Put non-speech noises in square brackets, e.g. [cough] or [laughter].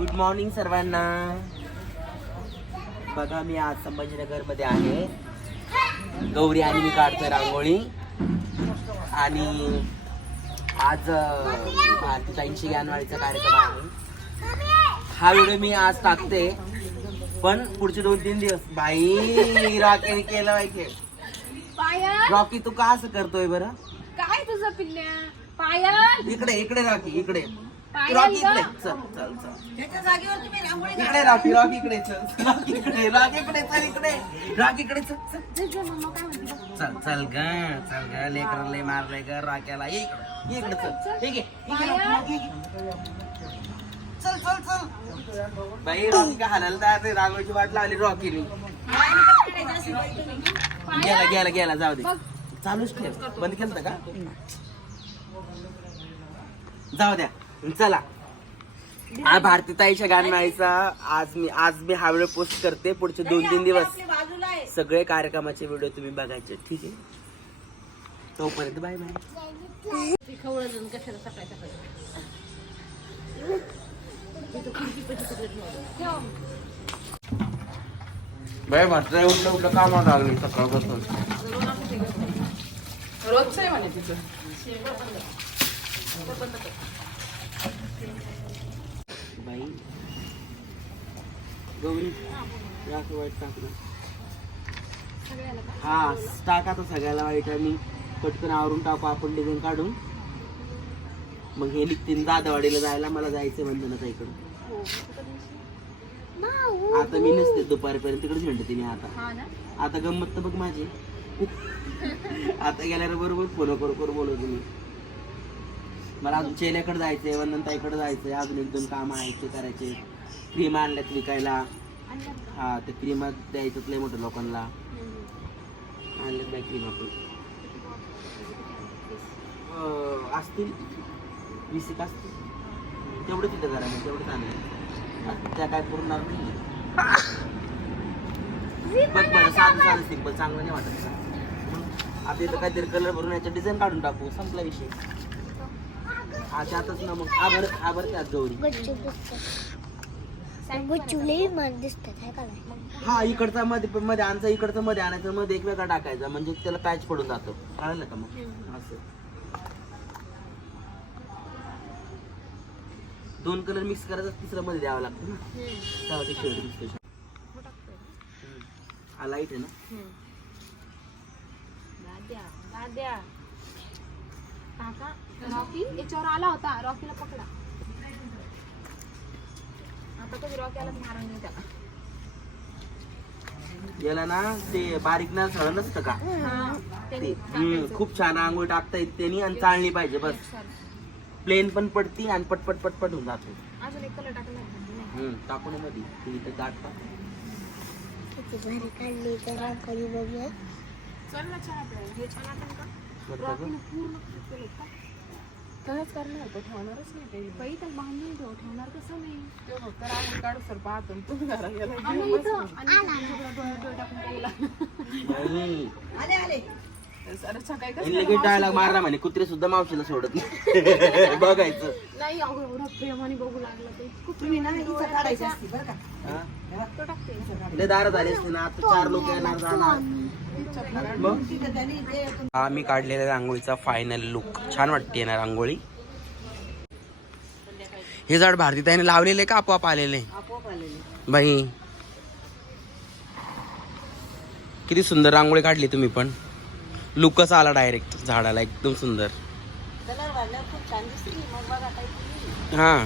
Good morning सर्वांना. बघा मी आज संभाजीनगरमध्ये आहे. गौरी आणि मी काढतोय रांगोळी. आणि आज अं, भारतीताईंची ज्ञानवाळीचा कार्यक्रम आहे. हा व्हिडिओ मी आज टाकते. पण पुढचे दोन तीन दिवस. बाई रॉकी केलं पाहिजे रॉकी तू का असं करतोय बरं? काय तुझं पिल्ल्या? पायल. इकडे इकडे रॉकी इकडे. रॉकी इकडे. चल चल चल. इकडे रॉकी रॉकी इकडे चल. रॉकी इकडे रॉकी इकडे चल इकडे. रॉकी इकडे चल चल. जे जे मम्मा काय म्हणते बघ. चल चल ग चल ग. लेकर लय मारलंय ग राख्याला. ये इकडे ये इकडे चल. ठीक आहे रॉकी. चल चल चल. बाई रॉकी का हालायला तयार नाही. रांगोळीची वाट लावली रॉकीने. गेला गेला गेला. जाऊ दे. बघ. चालूच ठेव. बंद केलं का? जाऊ द्या. चला. हा भारतीताईच्या गाणमाळीचा आज मी आज मी हा व्हिडिओ पोस्ट करते पुढचे दोन तीन दिवस. सगळे कार्यक्रमाचे व्हिडिओ तुम्ही बघायचे. ठीक आहे? तोपर्यंत बाय बाय. तिथं. बाय म्हटलं उठलं उठलं कामाला लागली सकाळपासून. रोजचं आहे म्हणे तिचं बाई. गौरी वाईट टाकलं? हा टाका तो सगळ्याला वाईट आणि पटकन आवरून टाकू आपण डिझाईन काढून. मग हे निघतील दादवाडीला जायला मला जायचं इकडं. हो. कुठं दिवशी? आता मी नसते दुपारपर्यंत तिकडे झेंडते मी आता. हा ना? आता गंमत तर बघ माझी. आता गेल्यावर बरोबर फोन करू करू बोलवतो मी. मला अजून चेल्याकडे जायचंय वनंताईकडे जायचंय. अजून एक दोन काम आहेत ते करायचे. क्रीम आणल्यात विकायला. हा ते क्रीम द्यायचं लय मोठं लोकांना. आणल्यात बाय क्रीम आपण. असतील. वीस एक असतील. तेवढंच तिथं करा मग तेवढंच आणलं त्या काय पुरणार नाही बघ बरं साधं साधं सिंपल चांगलं नाही वाटत का? आता इथं काहीतरी कलर भरून याच्या डिझाईन काढून टाकू. संपला विषय. हा त्यातच ना मग आभर आभर त्यात गौरी. मला दिसतात आहे का नाही? हा इकडचा मध्ये मध्ये आणायचा इकडचा मध्ये आणायचं मध्ये एक वेगळा टाकायचा म्हणजे त्याला पॅच पडून जातो. कळलं का मग? असं. दोन कलर मिक्स करायचा तिसरा मध्ये द्यावा लागतो ना? तेव्हा ते शेड दिसतो हो. हा लाइट आहे ना. दाद्या दाद्या. काका रॉकी याच्यावर आला होता. रॉकीला पकडा. आता कधी रॉकीला मारण नाही त्याला. याला ना ते बारीक ना सळ नसतं का? हा, ते त्यांनी हम्म, टाकायचं. खूप छान आंघोळ टाकता येते त्यांनी आणि चालणी पाहिजे बस. प्लेन पण पडती आणि पटपट पटपट होऊन जातो. अजून एक कलर टाकला नाही. हम्म, टाकून मध्ये ते इथं गाठ टाक. किती भारी काढली तर रांगोळी बघूया. चल ना छान आपल्याला हे छान आपण का बरं का? गं? रॉकीने पूर्ण केलं का? तसंच करणार तो ठेवणारच नाही ते बाई तर बांधून ठेव ठेवणार कसं नाही? तो फक्त काढू सर पाहतो घरा गेला आणि. इथं आणि डोळे टाकून गेला अरे सकाळी कसं यांनी लगेच डायलॉग मारला म्हणे कुत्रे सुद्धा मावशीला सोडत नाही. [laughs] बघायचं. नाही अगं एवढा प्रेमाने बघू लागला ते. खूप हा? तो टाकते. लय दारात आले असते ना आता चार लोक येणार जाणार. हा मी काढलेल्या रांगोळीचा फायनल लुक छान वाटते ना रांगोळी. हे झाड भारती त्याने लावलेले का आपोआप आलेले? बाई. किती सुंदर रांगोळी काढली तुम्ही पण. लुकच आला डायरेक्ट झाडाला एकदम सुंदर. हा.